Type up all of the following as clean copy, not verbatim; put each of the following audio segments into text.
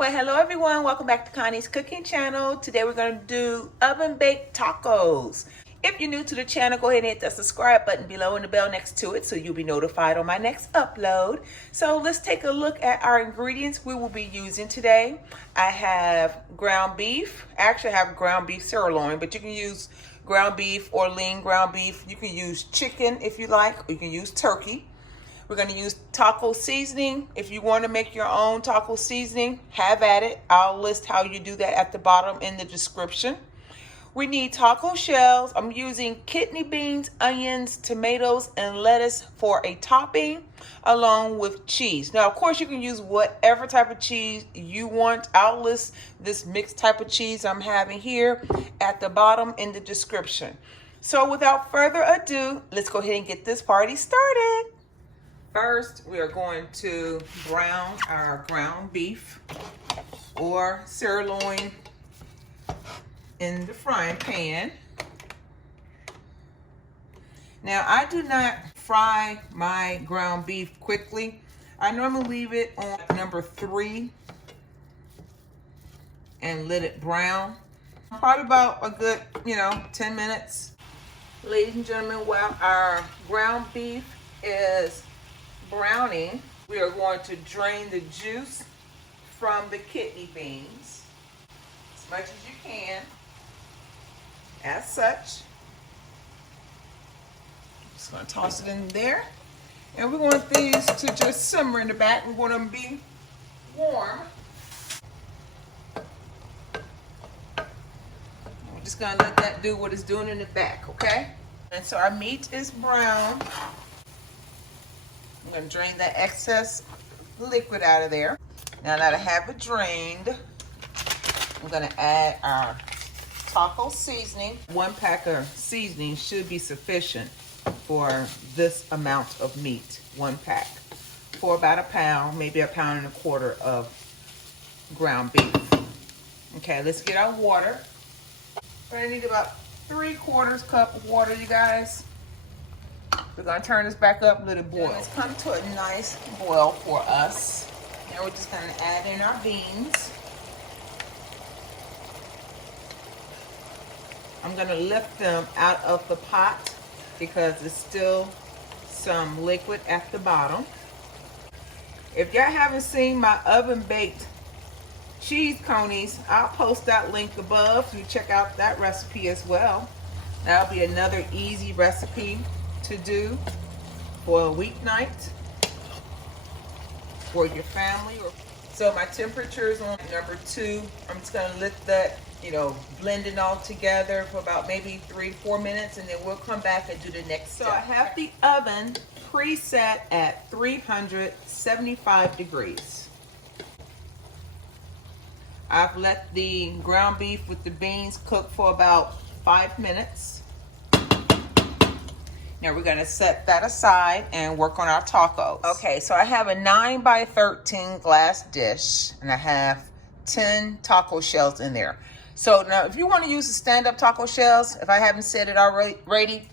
Well, hello everyone. Welcome back to Connie's cooking channel. Today we're going to do oven baked tacos. If you're new to the channel, go ahead and hit that subscribe button below and the bell next to it so you'll be notified on my next upload. So let's take a look at our ingredients we will be using today. I have ground beef. Actually, I have ground beef sirloin, but you can use ground beef or lean ground beef. You can use chicken if you like, or you can use turkey. We're going to use taco seasoning. If you want to make your own taco seasoning, have at it. I'll list how you do that at the bottom in the description. We need taco shells. I'm using kidney beans, onions, tomatoes, and lettuce for a topping, along with cheese. Now, of course, you can use whatever type of cheese you want. I'll list this mixed type of cheese I'm having here at the bottom in the description. So without further ado, let's go ahead and get this party started. First, we are going to brown our ground beef or sirloin in the frying pan. Now, I do not fry my ground beef quickly. I normally leave it on number 3 and let it brown. Probably about a good, 10 minutes. Ladies and gentlemen, while our ground beef is browning, we are going to drain the juice from the kidney beans as much as you can, as such. Just going to toss it in there, and we want these to just simmer in the back. We want them to be warm. We're just going to let that do what it's doing in the back, okay? And so our meat is brown. I'm going to drain that excess liquid out of there. Now that I have it drained, I'm going to add our taco seasoning. 1 pack of seasoning should be sufficient for this amount of meat. 1 pack for about a pound, maybe 1.25 pounds of ground beef. Okay, let's get our water. I need about 3/4 cup of water, you guys. We're going to turn this back up and let it boil. It's come to a nice boil for us. Now we're just going to add in our beans. I'm going to lift them out of the pot because there's still some liquid at the bottom. If y'all haven't seen my oven baked cheese conies, I'll post that link above. You check out that recipe as well. That'll be another easy recipe to do for a weeknight for your family. So my temperature is on number 2. I'm just going to let that, blend it all together for about maybe 3-4 minutes, and then we'll come back and do the next step. So I have the oven preset at 375 degrees. I've let the ground beef with the beans cook for about 5 minutes. Now we're going to set that aside and work on our tacos. Okay, so I have a 9x13 glass dish, and I have 10 taco shells in there. So now if you want to use the stand-up taco shells, if I haven't said it already,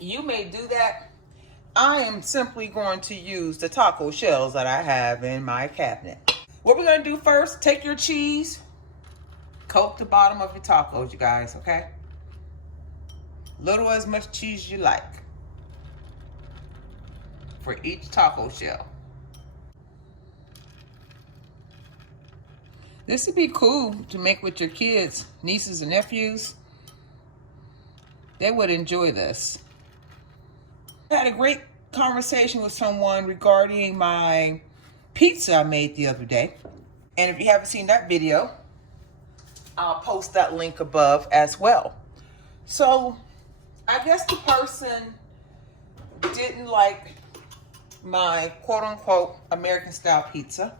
you may do that. I am simply going to use the taco shells that I have in my cabinet. What we're going to do first, take your cheese, coat the bottom of your tacos, you guys, okay? Little as much cheese you like for each taco shell. This would be cool to make with your kids, nieces and nephews. They would enjoy this. I had a great conversation with someone regarding my pizza I made the other day. And if you haven't seen that video, I'll post that link above as well. So I guess the person didn't like my quote-unquote American style pizza.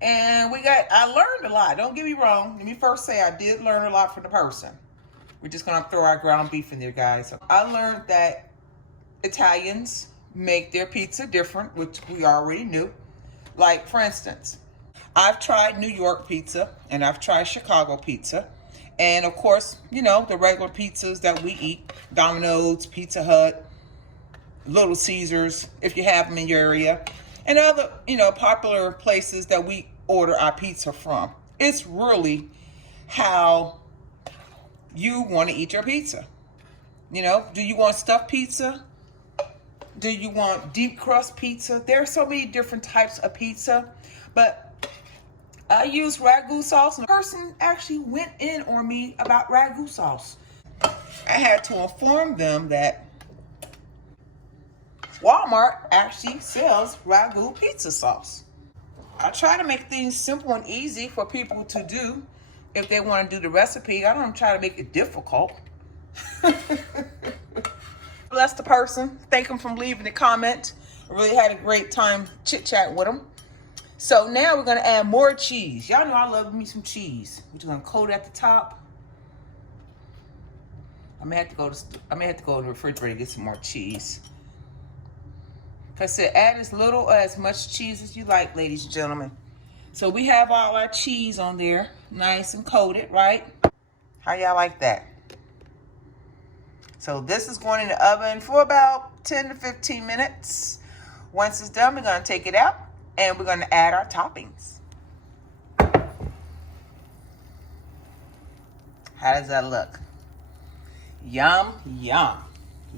And I learned a lot. Don't get me wrong. Let me first say I did learn a lot from the person. We're just going to throw our ground beef in there, guys. So I learned that Italians make their pizza different, which we already knew. Like, for instance, I've tried New York pizza and I've tried Chicago pizza. And of course, the regular pizzas that we eat, Domino's, Pizza Hut, Little Caesars, if you have them in your area. and other, popular places that we order our pizza from. It's really how you want to eat your pizza. Do you want stuffed pizza? Do you want deep crust pizza? There are so many different types of pizza, but I use ragu sauce, and a person actually went in on me about ragu sauce. I had to inform them that Walmart actually sells ragu pizza sauce. I try to make things simple and easy for people to do if they want to do the recipe. I don't try to make it difficult. Bless the person. Thank them for leaving a comment. I really had a great time chit-chat with them. So now we're going to add more cheese. Y'all know I love me some cheese. We're just going to coat it at the top. I may have to go to the refrigerator and get some more cheese. Like I said, add as little or as much cheese as you like, ladies and gentlemen. So we have all our cheese on there, nice and coated, right? How y'all like that? So this is going in the oven for about 10 to 15 minutes. Once it's done, we're going to take it out and we're going to add our toppings. How does that look? Yum, yum.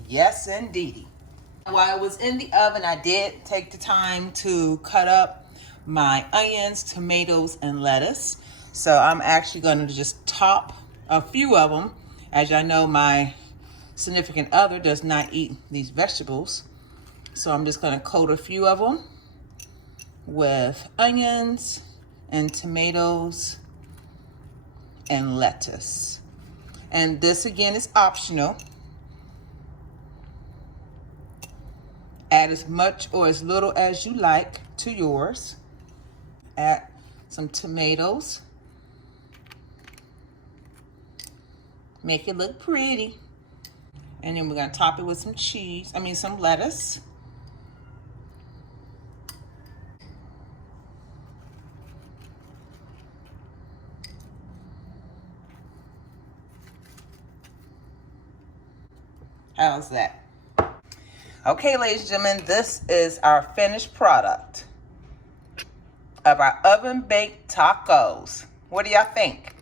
Yes, indeedy. While I was in the oven, I did take the time to cut up my onions, tomatoes, and lettuce. So I'm actually going to just top a few of them. As y'all know, my significant other does not eat these vegetables. So I'm just going to coat a few of them with onions and tomatoes and lettuce. And this again is optional. Add as much or as little as you like to yours. Add some tomatoes. Make it look pretty. And then we're going to top it with some some lettuce. How's that? Okay, ladies and gentlemen, this is our finished product of our oven-baked tacos. What do y'all think?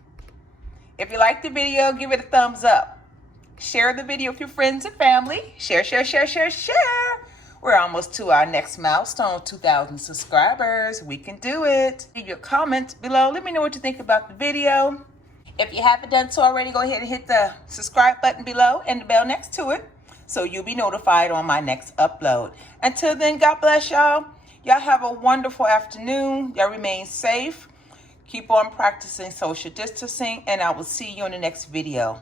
If you liked the video, give it a thumbs up. Share the video with your friends and family. Share, share, share, share, share. We're almost to our next milestone, 2,000 subscribers. We can do it. Leave your comments below. Let me know what you think about the video. If you haven't done so already, go ahead and hit the subscribe button below and the bell next to it so you'll be notified on my next upload. Until then, God bless y'all. Y'all have a wonderful afternoon. Y'all remain safe. Keep on practicing social distancing, and I will see you in the next video.